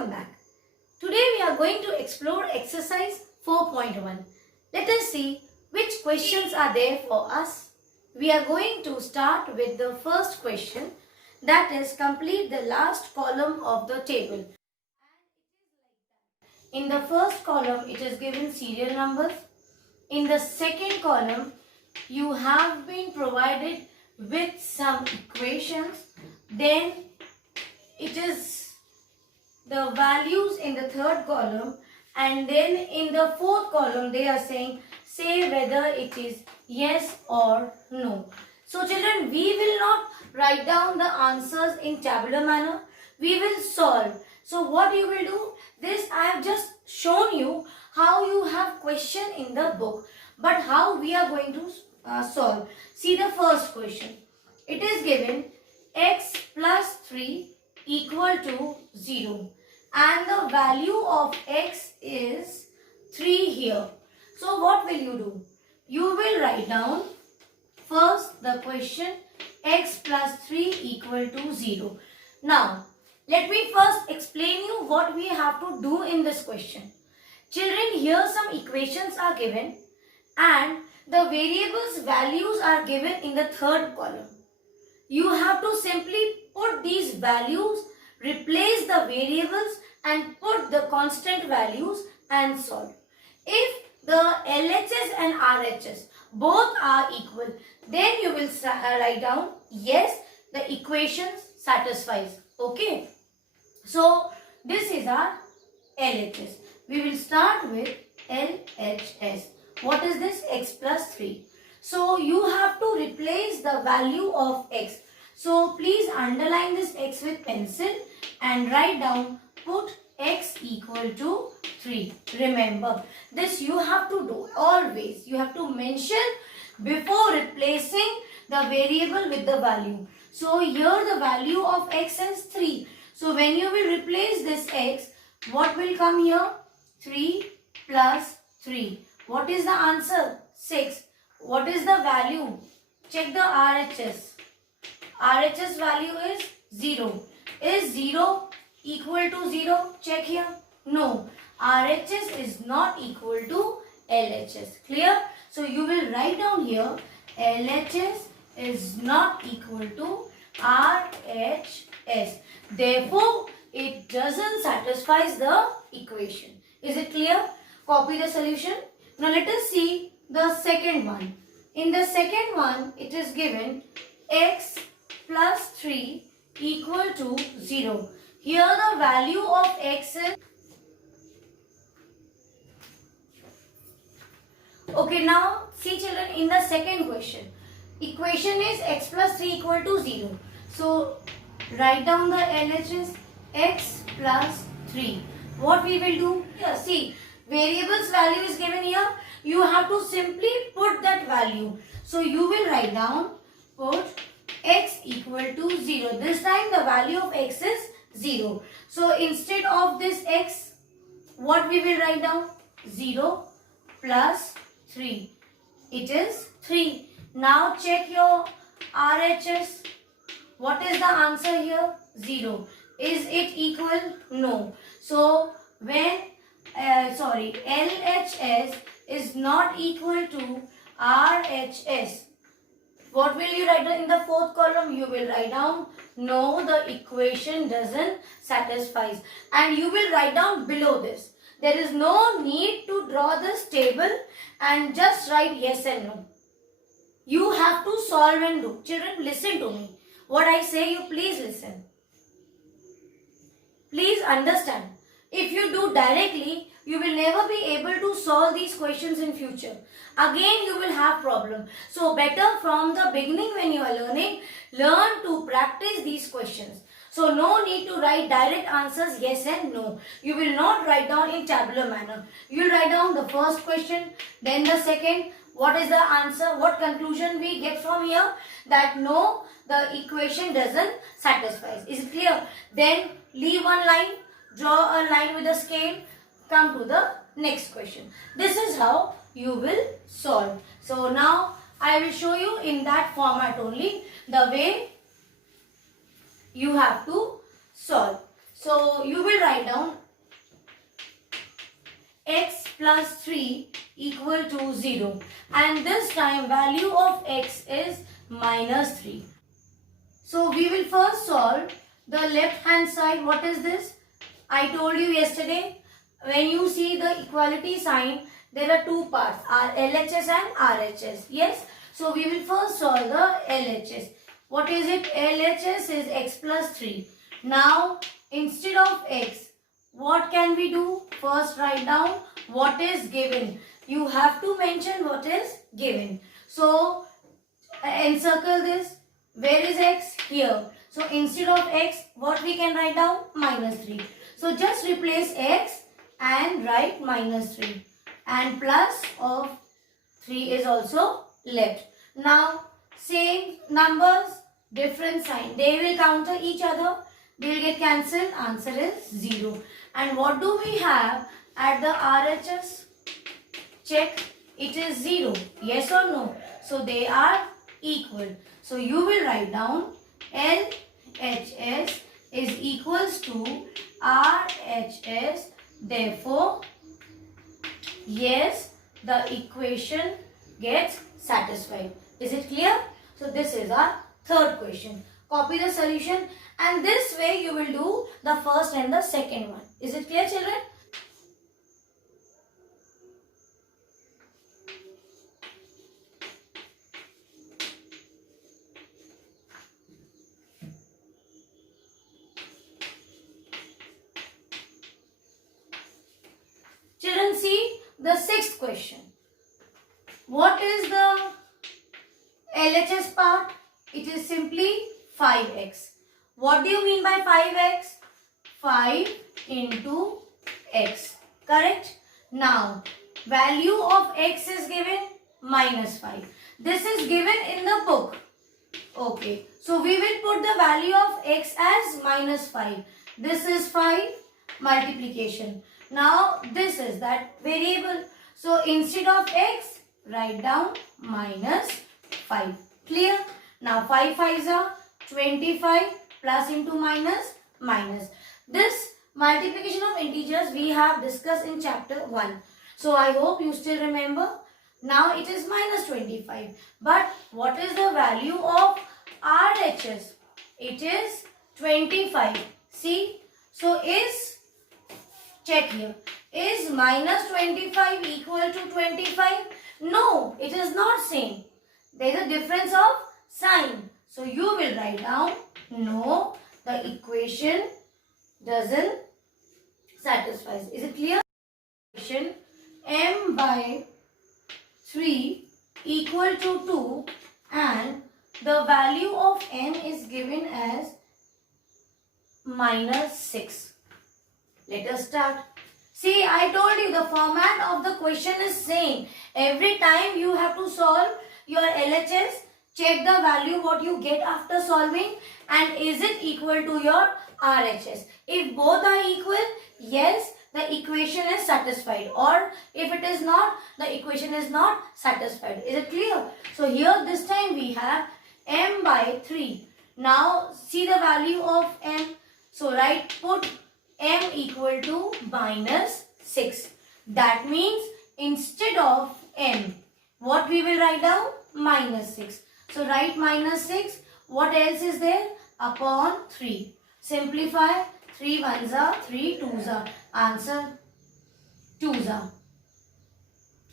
Welcome back. Today we are going to explore exercise 4.1. Let us see which questions are there for us. We are going to start with the first question, that is complete the last column of the table. In the first column it is given serial numbers. In the second column you have been provided with some equations. Then it is the values in the third column, and then in the fourth column they are saying say whether it is yes or no. So children, we will not write down the answers in tabular manner. We will solve. So what you will do, this I have just shown you how you have question in the book, but how we are going to solve. See the first question. It is given x plus 3 equal to 0 and the value of x is 3 here. So what will you do? You will write down first the question x plus 3 equal to 0. Now let me first explain you what we have to do in this question. Children, here some equations are given and the variables values are given in the third column. You have to simply put these values, replace the variables and put the constant values and solve. If the LHS and RHS both are equal, then you will write down yes, the equation satisfies. Okay. So this is our LHS. We will start with LHS. What is this? X plus 3. So you have to replace the value of x. So please underline this x with pencil and write down put x equal to 3. Remember, this you have to do always. You have to mention before replacing the variable with the value. So here the value of x is 3. So when you will replace this x, what will come here? 3 plus 3. What is the answer? 6. What is the value? Check the RHS. RHS value is 0. Is 0 equal to 0? Check here. No. RHS is not equal to LHS. Clear? So you will write down here LHS is not equal to RHS. Therefore, it doesn't satisfy the equation. Is it clear? Copy the solution. Now let us see the second one. In the second one, it is given x plus 3 equal to 0. Here the value of x is... Okay, now see children, in the second question, equation is x plus 3 equal to 0. So write down the LHS x plus 3. What we will do? Here, see, variables value is given here. You have to simply put that value. So you will write down put x equal to 0. This time the value of x is 0. So instead of this x, what we will write down? 0 plus 3. It is 3. Now check your RHS. What is the answer here? 0. Is it equal? No. So when LHS is not equal to RHS, what will you write down in the fourth column? You will write down no, the equation doesn't satisfy, and you will write down below this. There is no need to draw this table and just write yes and no. You have to solve and do. Children, listen to me. What I say, you please listen. Please understand. If you do directly, you will never be able to solve these questions in future. Again, you will have problem. So better from the beginning when you are learning, learn to practice these questions. So no need to write direct answers yes and no. You will not write down in tabular manner. You will write down the first question, then the second. What is the answer? What conclusion we get from here? That no, the equation doesn't satisfy. Is it clear? Then leave one line, draw a line with a scale, come to the next question. This is how you will solve. So now I will show you in that format only the way you have to solve. So you will write down x plus 3 equal to 0, and this time value of x is minus 3. So we will first solve the left hand side. What is this? I told you yesterday, when you see the equality sign, there are two parts, LHS and RHS. Yes? So we will first solve the LHS. What is it? LHS is x plus 3. Now, instead of x, what can we do? First write down what is given. You have to mention what is given. So, encircle this. Where is x? Here. So, instead of x, what we can write down? Minus 3. So, just replace x and write minus 3. And plus of 3 is also left. Now, same numbers, different sign. They will counter each other. They will get cancelled. Answer is 0. And what do we have at the RHS? Check. It is 0. Yes or no? So, they are equal. So, you will write down LHS is equals to RHS. Therefore, yes, the equation gets satisfied. Is it clear? So, this is our third question. Copy the solution, and this way you will do the first and the second one. Is it clear, children? Children, see the sixth question. What is the LHS part? It is simply 5x. What do you mean by 5x? 5 into x. Correct? Now, value of x is given minus 5. This is given in the book. Okay. So, we will put the value of x as minus 5. This is 5 multiplication. Now, this is that variable. So, instead of x, write down minus 5. Clear? Now, 5 5s are 25, plus into minus, minus. This multiplication of integers we have discussed in chapter 1. So, I hope you still remember. Now, it is minus 25. But, what is the value of RHS? It is 25. See? So, check here. Is minus 25 equal to 25? No, it is not same. There is a difference of sign. So, you will write down, no, the equation doesn't satisfy. Is it clear? Equation m by 3 equal to 2, and the value of m is given as minus 6. Let us start. See, I told you the format of the question is same. Every time you have to solve your LHS, check the value what you get after solving, and is it equal to your RHS. If both are equal, yes, the equation is satisfied, or if it is not, the equation is not satisfied. Is it clear? So here this time we have m by 3. Now see the value of m. So put m equal to minus 6. That means instead of m, what we will write down? Minus 6. So write minus 6. What else is there? Upon 3. Simplify. 3 ones are 3 twos are. Answer 2s are.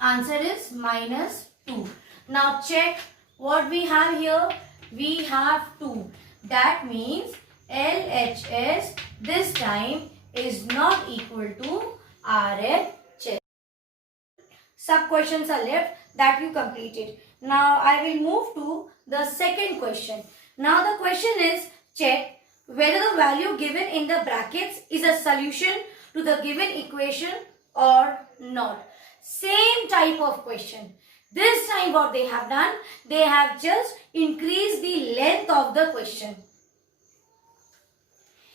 Answer is minus 2. Now check what we have here. We have 2. That means LHS this time is not equal to RHS. Sub questions are left that you completed. Now I will move to the second question. Now the question is, check whether the value given in the brackets is a solution to the given equation or not. Same type of question. This time what they have done, they have just increased the length of the question.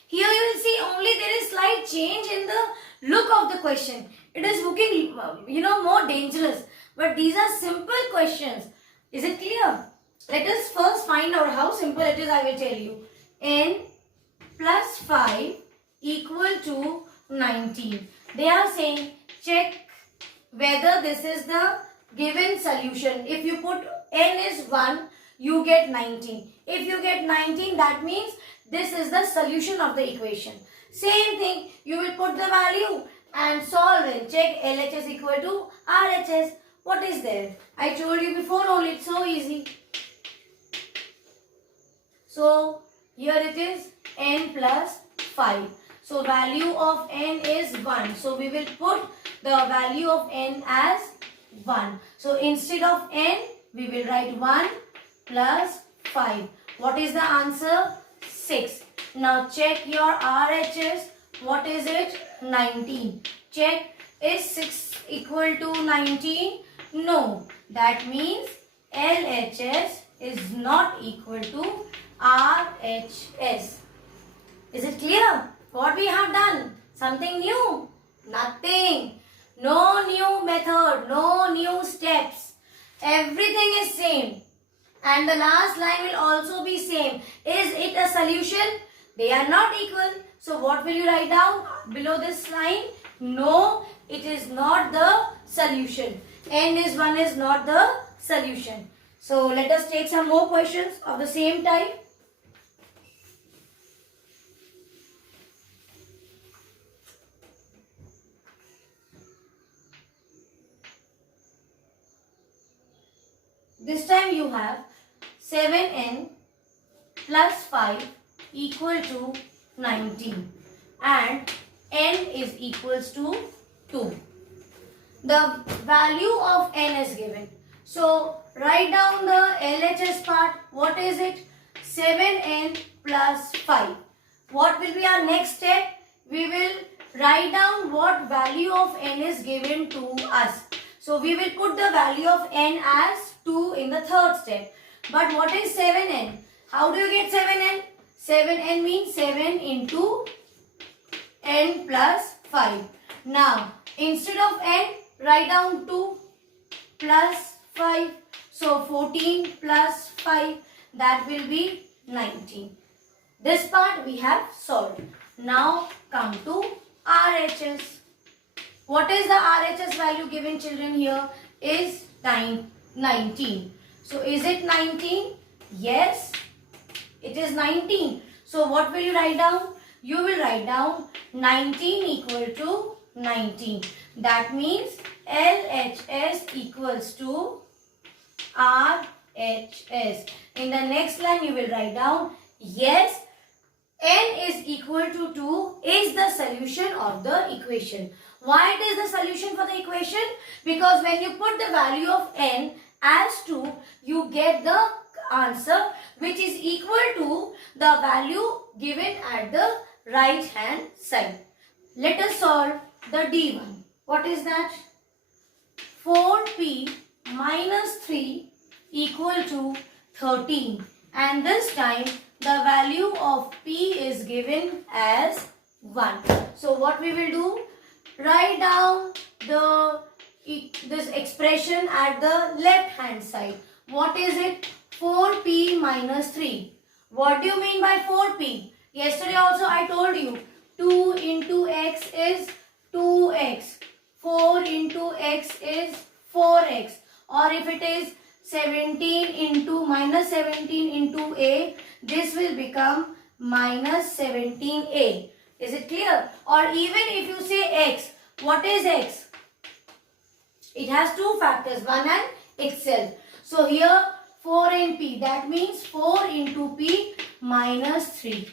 Here you will see only there is slight change in the look of the question. It is looking, more dangerous. But these are simple questions. Is it clear? Let us first find out how simple it is. I will tell you. N plus 5 equal to 19. They are saying check whether this is the given solution. If you put n is 1, you get 19. If you get 19, that means this is the solution of the equation. Same thing, you will put the value and solve it. Check LHS equal to RHS. What is there? I told you before only, it's so easy. So here it is n plus 5. So value of n is 1. So we will put the value of n as 1. So instead of n, we will write 1 plus 5. What is the answer? 6. Now check your RHS. What is it? 19. Check, is 6 equal to 19? No. That means LHS is not equal to RHS. Is it clear? What we have done? Something new? Nothing. No new method, no new steps. Everything is same. And the last line will also be same. Is it a solution? They are not equal. So what will you write down below this line? No, it is not the solution. N is 1 is not the solution. So let us take some more questions of the same type. This time you have 7n plus 5 equal to 19 and n is equals to 2. The value of n is given. So write down the LHS part. What is it? 7n plus 5. What will be our next step? We will write down what value of n is given to us. So we will put the value of n as 2 in the third step. But what is 7n? How do you get 7n? 7n means 7 into n plus 5. Now, instead of n, write down 2 plus 5. So, 14 plus 5, that will be 19. This part we have solved. Now, come to RHS. What is the RHS value given, children, here? Is 19. So, is it 19? Yes, it is 19. So, what will you write down? You will write down 19 equal to 19. That means LHS equals to RHS. In the next line, you will write down, yes, n is equal to 2 is the solution of the equation. Why it is the solution for the equation? Because when you put the value of n as 2, you get the answer which is equal to the value given at the right hand side. Let us solve the D1. What is that? 4p minus 3 equal to 13. And this time the value of p is given as 1. So what we will do? Write down this expression at the left hand side. What is it? 4p minus 3. What do you mean by 4p? Yesterday also I told you 2 into x is 2x. 4 into x is 4x. Or if it is 17 into minus 17 into a, this will become minus 17a. Is it clear? Or even if you say x, what is x? It has two factors, 1 and itself. So here 4 and p, that means 4 into p minus 3.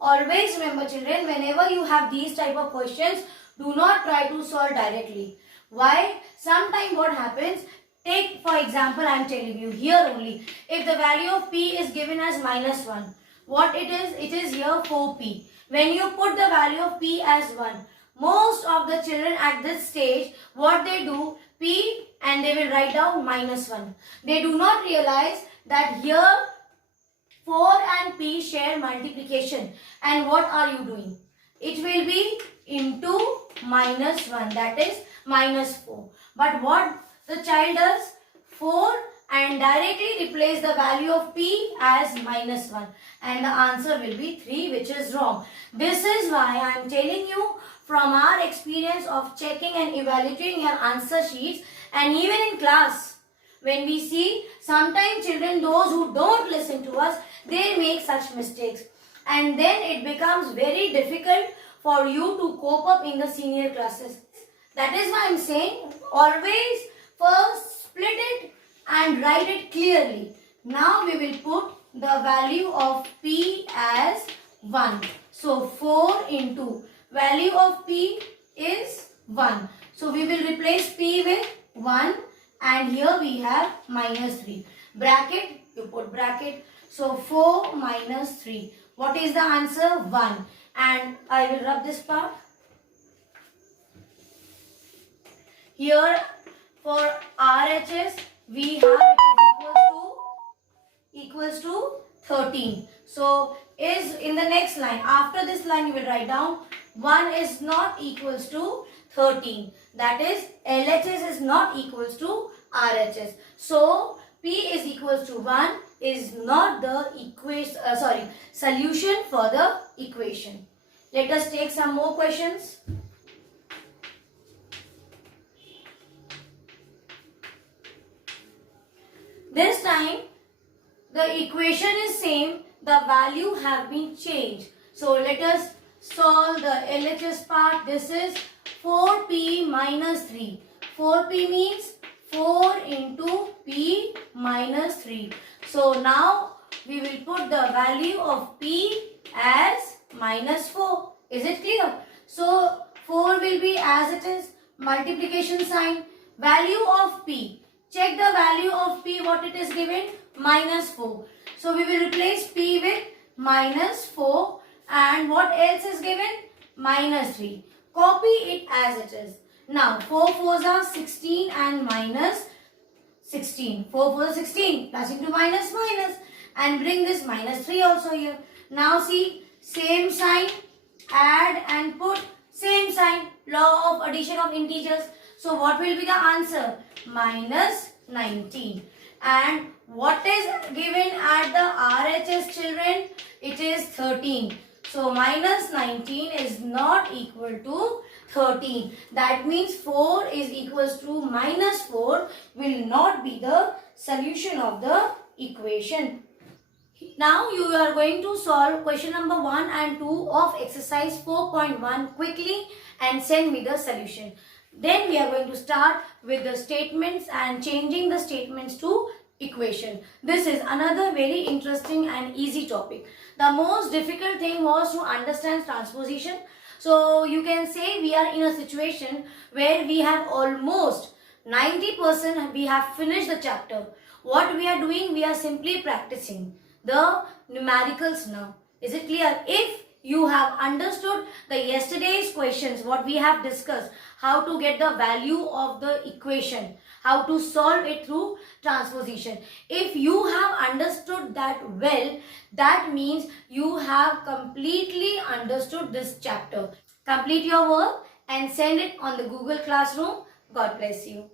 Always remember, children, whenever you have these type of questions, do not try to solve directly. Why? Sometimes what happens, take for example, I am telling you here only, if the value of p is given as minus 1, what it is? It is here 4p. When you put the value of p as 1, most of the children at this stage, what they do, p and they will write down minus 1. They do not realize that here 4 and p share multiplication. And what are you doing? It will be into minus 1, that is minus 4. But what the child does? 4 and directly replace the value of P as -1 and the answer will be 3, which is wrong. This is why I am telling you from our experience of checking and evaluating your answer sheets, and even in class when we see sometimes children, those who don't listen to us, they make such mistakes, and then it becomes very difficult for you to cope up in the senior classes. That is why I am saying always first split it and write it clearly. Now we will put the value of P as 1. So 4 into value of P is 1. So we will replace P with 1 and here we have -3. Bracket, you put bracket. So 4 minus 3. What is the answer? 1. And I will rub this part. Here for RHS we have it equals to 13. So is in the next line. After this line you will write down 1 is not equals to 13. That is LHS is not equals to RHS. So P is equals to 1 is not the solution for the equation. Let us take some more questions. This time the equation is same, the value have been changed. So let us solve the LHS part. This is 4P minus 3. 4P means 4 into P minus 3. So now we will put the value of P as -4. Is it clear? So 4 will be as it is, multiplication sign, value of P. Check the value of P, what it is given, -4. So we will replace P with -4 and what else is given? -3. Copy it as it is. Now 4 4s are 16 and -16. 4 4 is 16 plus into minus and bring this -3 also here. Now see, same sign, add and put same sign, law of addition of integers. So what will be the answer? -19. And what is given at the RHS children? It is 13. So -19 is not equal to 13. That means 4 is equals to -4 will not be the solution of the equation. Now you are going to solve question number 1 and 2 of exercise 4.1 quickly and send me the solution. Then we are going to start with the statements and changing the statements to equation. This is another very interesting and easy topic. The most difficult thing was to understand transposition. So you can say we are in a situation where we have almost 90% we have finished the chapter. What we are doing, we are simply practicing the numericals now. Is it clear? If you have understood the yesterday's questions, what we have discussed, how to get the value of the equation, how to solve it through transposition. If you have understood that well, that means you have completely understood this chapter. Complete your work and send it on the Google Classroom. God bless you.